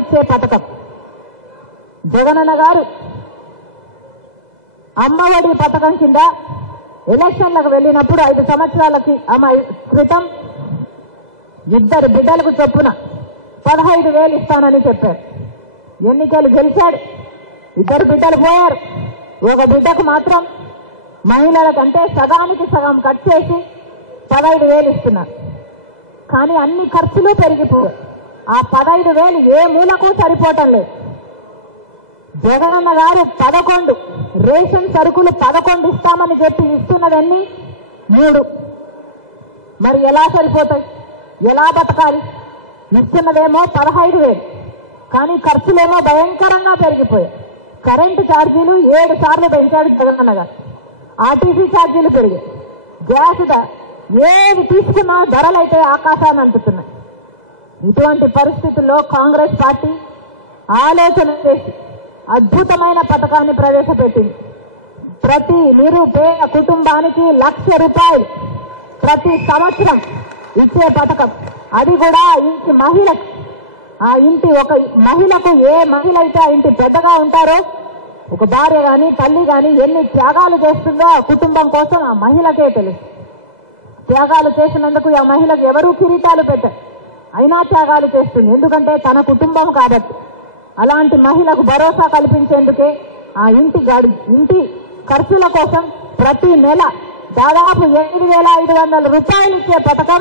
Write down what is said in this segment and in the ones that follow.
ఇచ్చే పథకం. జగనన్న గారు అమ్మఒడి పథకం కింద ఎలక్షన్లకు వెళ్ళినప్పుడు 5 సంవత్సరాలకి క్రితం 2 బిడ్డలకు చొప్పున 15,000 ఇస్తానని చెప్పారు. ఎన్నికలు గెలిచాడు, 2 బిడ్డలు పోయారు. ఒక బిడ్డకు మాత్రం మహిళలకంటే సగానికి సగం కట్ చేసి 15,000 ఇస్తున్నారు. కానీ అన్ని ఖర్చులు పెరిగిపోయాయి. ఆ 15,000 ఏ మూలకు సరిపోవటం లేదు. జగనన్న గారు 11 రేషన్ సరుకులు 11 ఇస్తామని చెప్పి ఇస్తున్నదన్నీ 3. మరి ఎలా సరిపోతాయి? ఎలా బతకాలి? ఇస్తున్నదేమో 15,000, కానీ ఖర్చులేమో భయంకరంగా పెరిగిపోయాయి. కరెంటు ఛార్జీలు 7 సార్లు పెంచాడు జగనన్న గారు. ఆర్టీసీ ఛార్జీలు పెరిగాయి. గ్యాస్ ఏది తీసుకున్నా ధరలైతే ఆకాశాన్ని అంటుతున్నాయి. ఇటువంటి పరిస్థితుల్లో కాంగ్రెస్ పార్టీ ఆలోచన చేసి అద్భుతమైన పథకాన్ని ప్రవేశపెట్టింది. ప్రతి నిరుపేద కుటుంబానికి 1,00,000 రూపాయలు ప్రతి సంవత్సరం ఇచ్చే పథకం. అది కూడా ఇంటి మహిళకు. ఆ ఇంటి ఒక మహిళకు, ఏ మహిళ అయితే ఆ ఇంటి పెద్దగా ఉంటారో, ఒక భార్య కానీ తల్లి కానీ ఎన్ని త్యాగాలు చేస్తుందో ఆ కుటుంబం కోసం ఆ మహిళకే తెలుసు. త్యాగాలు చేసినందుకు ఆ మహిళకు ఎవరూ కిరీటాలు పెట్టారు, అయినా త్యాగాలు చేస్తుంది. ఎందుకంటే తన కుటుంబం కాబట్టి. అలాంటి మహిళకు భరోసా కల్పించేందుకే ఆ ఇంటి ఖర్చుల కోసం ప్రతి నెల దాదాపు 8,500 రూపాయలు ఇచ్చే పథకం,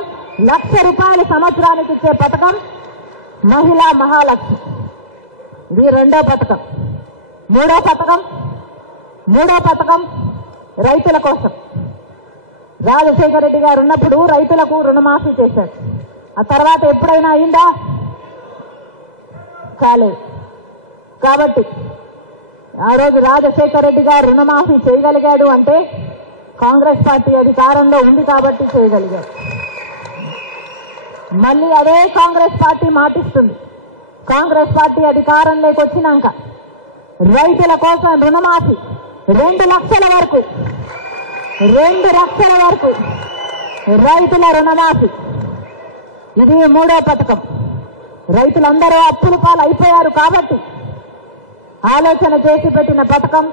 1,00,000 రూపాయలు సంవత్సరానికి ఇచ్చే పథకం మహిళా మహాలక్ష్మి. ఇది 2వ పథకం. 3వ పథకం రైతుల కోసం. రాజశేఖర రెడ్డి గారు ఉన్నప్పుడు రైతులకు రుణమాఫీ చేశారు. ఆ తర్వాత ఎప్పుడైనా అయిందా? కాలేదు. కాబట్టి ఆ రోజు రాజశేఖర రెడ్డి గారు రుణమాఫీ చేయగలిగాడు అంటే కాంగ్రెస్ పార్టీ అధికారంలో ఉంది కాబట్టి చేయగలిగారు. మళ్ళీ అదే కాంగ్రెస్ పార్టీ మాటిస్తుంది. కాంగ్రెస్ పార్టీ అధికారంలోకి వచ్చినాక రైతుల కోసం రుణమాఫీ 2 లక్షల వరకు, 2 లక్షల వరకు రైతుల రుణమాఫీ. ఇది 3వ పథకం. రైతులందరూ అప్పుల పాలు అయిపోయారు కాబట్టి ఆలోచన చేసి పెట్టిన పథకం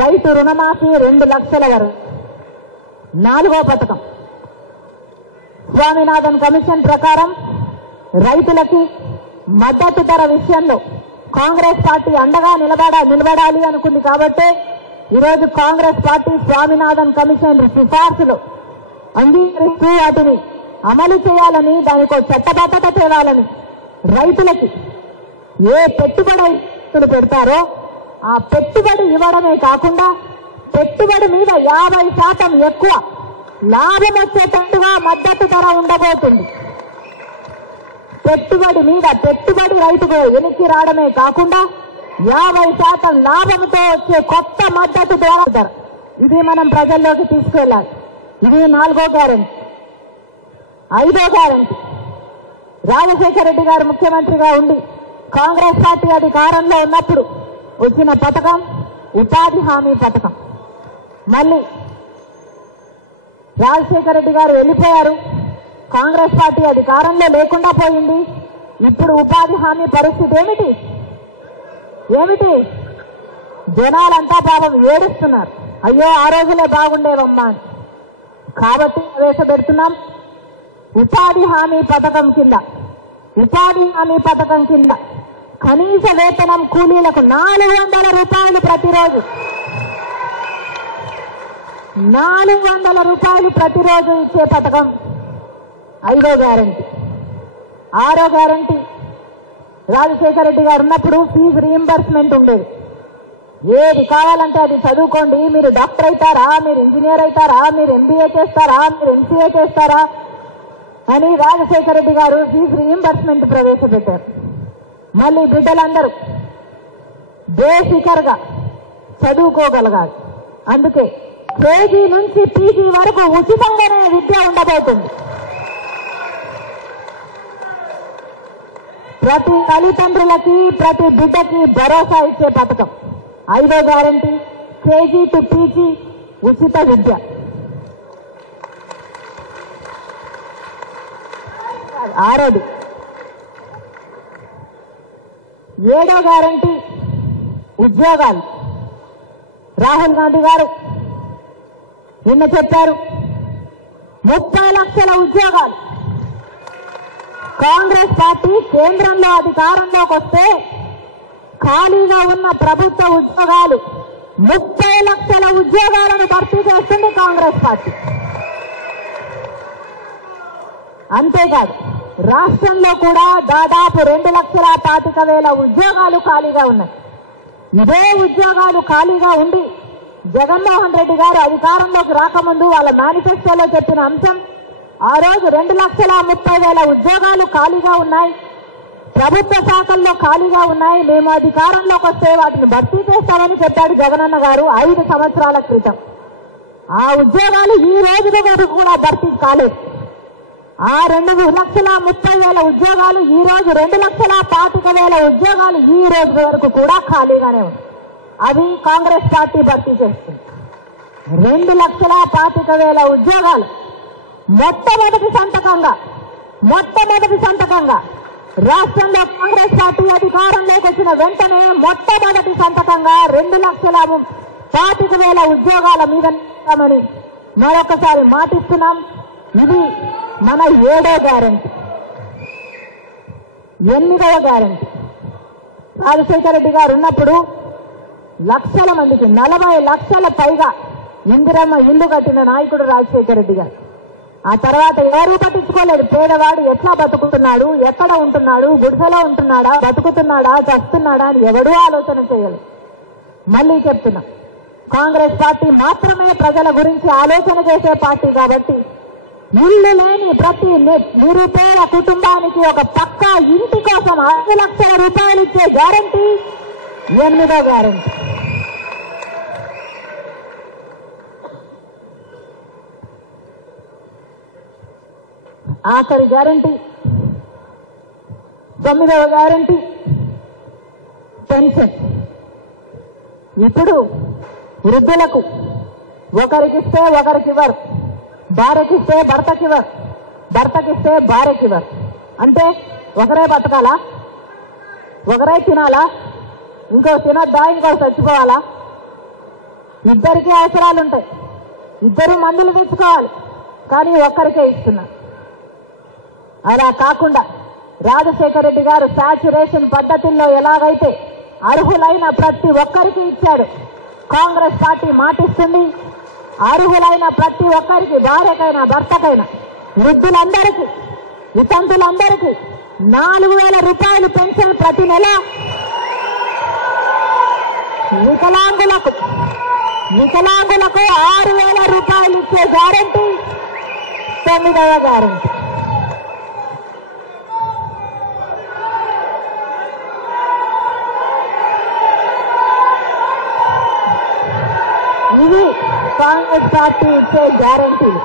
రైతు రుణమాఫీ 2 లక్షల వరకు. 4వ పథకం స్వామినాథన్ కమిషన్ ప్రకారం రైతులకి మద్దతు ధర విషయంలో కాంగ్రెస్ పార్టీ అండగా నిలబడాలి అనుకుంది. కాబట్టి ఈరోజు కాంగ్రెస్ పార్టీ స్వామినాథన్ కమిషన్ సిఫార్సులు అంగీకరిస్తూ వాటిని అమలు చేయాలని, దానికో చట్టబద్ధత తేవాలని, రైతులకి ఏ పెట్టుబడి పెడతారో ఆ పెట్టుబడి ఇవ్వడమే కాకుండా పెట్టుబడి మీద 50% ఎక్కువ లాభం వచ్చేటట్టుగా మద్దతు ధర ఉండబోతుంది. పెట్టుబడి రైతుకు వెనక్కి రావడమే కాకుండా 50% లాభంతో వచ్చే కొత్త మద్దతు ధర. ఇది మనం ప్రజల్లోకి తీసుకెళ్ళాలి. ఇది 4వ గ్యారెంటీ. 5వ గ్యారెంటీ రాజశేఖర రెడ్డి గారు ముఖ్యమంత్రిగా ఉండి కాంగ్రెస్ పార్టీ అధికారంలో ఉన్నప్పుడు వచ్చిన పథకం ఉపాధి హామీ పథకం. మళ్ళీ రాజశేఖర రెడ్డి గారు వెళ్ళిపోయారు, కాంగ్రెస్ పార్టీ అధికారంలో లేకుండా పోయింది. ఇప్పుడు ఉపాధి హామీ పరిస్థితి ఏమిటి? జనాలంతా పాపం ఏడుస్తున్నారు, అయ్యో ఆ రోజులే బాగుండేవమ్మా అని. కాబట్టి ప్రవేశపెడుతున్నాం ఉపాధి హామీ పథకం కింద కనీస వేతనం కూలీలకు 400 రూపాయలు ప్రతిరోజు, 400 రూపాయలు ప్రతిరోజు ఇచ్చే పథకం 5వ గ్యారెంటీ. 6వ గ్యారెంటీ రాజశేఖర రెడ్డి గారు ఉన్నప్పుడు ఫీజు రీయింబర్స్మెంట్ ఉండేది. ఏది కావాలంటే అది చదువుకోండి, మీరు డాక్టర్ అవుతారా, మీరు ఇంజనీర్ అవుతారా, మీరు MBA చేస్తారా, మీరు MCA చేస్తారా అని రాజశేఖర రెడ్డి గారు ఫీజు రీయింబర్స్మెంట్ ప్రవేశపెట్టారు. మళ్ళీ బిడ్డలందరూ బేసికర్గా చదువుకోగలగాలి. అందుకే KG నుంచి PG వరకు ఉచితంగానే విద్య ఉండబోతుంది. ప్రతి తల్లిదండ్రులకి ప్రతి బిడ్డకి భరోసా ఇచ్చే పథకం 5వ గ్యారెంటీ. KG to PG ఉచిత విద్య. 6వది 7వ గ్యారంటీ ఉద్యోగాలు. రాహుల్ గాంధీ గారు నిన్న చెప్పారు 30 లక్షల ఉద్యోగాలు. కాంగ్రెస్ పార్టీ కేంద్రంలో అధికారంలోకి వస్తే ఖాళీగా ఉన్న ప్రభుత్వ ఉద్యోగాలు 30 లక్షల ఉద్యోగాలను భర్తీ చేస్తుంది కాంగ్రెస్ పార్టీ. అంతేకాదు రాష్ట్రంలో కూడా దాదాపు 2,25,000 ఉద్యోగాలు ఖాళీగా ఉన్నాయి. ఇదే ఉద్యోగాలు ఖాళీగా ఉండి జగన్మోహన్ రెడ్డి గారు అధికారంలోకి రాకముందు వాళ్ళ మేనిఫెస్టోలో చెప్పిన అంశం ఆ రోజు 2,30,000 ఉద్యోగాలు ఖాళీగా ఉన్నాయి, ప్రభుత్వ శాఖల్లో ఖాళీగా ఉన్నాయి, మేము అధికారంలోకి వస్తే వాటిని భర్తీ చేస్తామని చెప్పాడు జగనన్న గారు 5 సంవత్సరాల క్రితం. ఆ ఉద్యోగాలు ఈ రోజు వరకు కూడా భర్తీ కాలేదు. ఆ 2,30,000 ఉద్యోగాలు ఈ రోజు 2,25,000 ఉద్యోగాలు ఈ రోజు వరకు కూడా ఖాళీగానే ఉన్నాయి. అవి కాంగ్రెస్ పార్టీ భర్తీ చేస్తుంది. 2,25,000 ఉద్యోగాలు మొట్టమొదటి సంతకంగా రాష్ట్రంలో కాంగ్రెస్ పార్టీ అధికారంలోకి వచ్చిన వెంటనే మొట్టమొదటి సంతకంగా 2,25,000 ఉద్యోగాల మీద ఇస్తామని మరొకసారి మాటిస్తున్నాం. ఇది మన 7వ గ్యారంటీ. 8వ గ్యారంటీ రాజశేఖర రెడ్డి గారు ఉన్నప్పుడు లక్షల మందికి 40 లక్షల పైగా ఇందిరమ్మ ఇల్లు కట్టిన నాయకుడు రాజశేఖర రెడ్డి గారు. ఆ తర్వాత ఎవరూ పట్టించుకోలేదు. పేదవాడు ఎట్లా బతుకుతున్నాడు, ఎక్కడ ఉంటున్నాడు, గుడిసెలో ఉంటున్నాడా, బతుకుతున్నాడా, చస్తున్నాడా అని ఎవరూ ఆలోచన చేయలేదు. మళ్ళీ చెప్తున్నా, కాంగ్రెస్ పార్టీ మాత్రమే ప్రజల గురించి ఆలోచన చేసే పార్టీ కాబట్టి ఇల్లు లేని ప్రతి నిరుపేద కుటుంబానికి ఒక పక్కా ఇంటి కోసం 5 లక్షల రూపాయలు ఇచ్చే గ్యారంటీ 8వ గ్యారంటీ. ఆఖరి గ్యారంటీ 9వ గ్యారంటీ పెన్షన్. ఇప్పుడు వృద్ధులకు ఒకరికిస్తే ఒకరికివ్వరు, భార్యకిస్తే భర్తకివ్వరు, భర్తకిస్తే భార్యకివ్వరు. అంటే ఒకరే బతకాలా, ఒకరే తినాలా, ఇంకో తినొద్దా, ఇంకో చచ్చిపోవాలా? ఇద్దరికీ అవసరాలు ఉంటాయి, ఇద్దరు మందులు తెచ్చుకోవాలి, కానీ ఒక్కరికే ఇస్తున్నా. అలా కాకుండా రాజశేఖర రెడ్డి గారు శాచ్యురేషన్ పద్ధతుల్లో ఎలాగైతే అర్హులైన ప్రతి ఒక్కరికి ఇచ్చాడు, కాంగ్రెస్ పార్టీ మాటిస్తుంది అర్హులైన ప్రతి ఒక్కరికి, భార్యకైనా భర్తకైనా, వృద్ధులందరికీ, వితంతులందరికీ 4,000 రూపాయలు పెన్షన్ ప్రతి నెల, వికలాంగులకు 6,000 రూపాయలు ఇచ్చే గ్యారంటీ 9వ గ్యారంటీ. ఇవి కాంగ్రెస్ పార్టీ ఇచ్చే గ్యారంటీలు.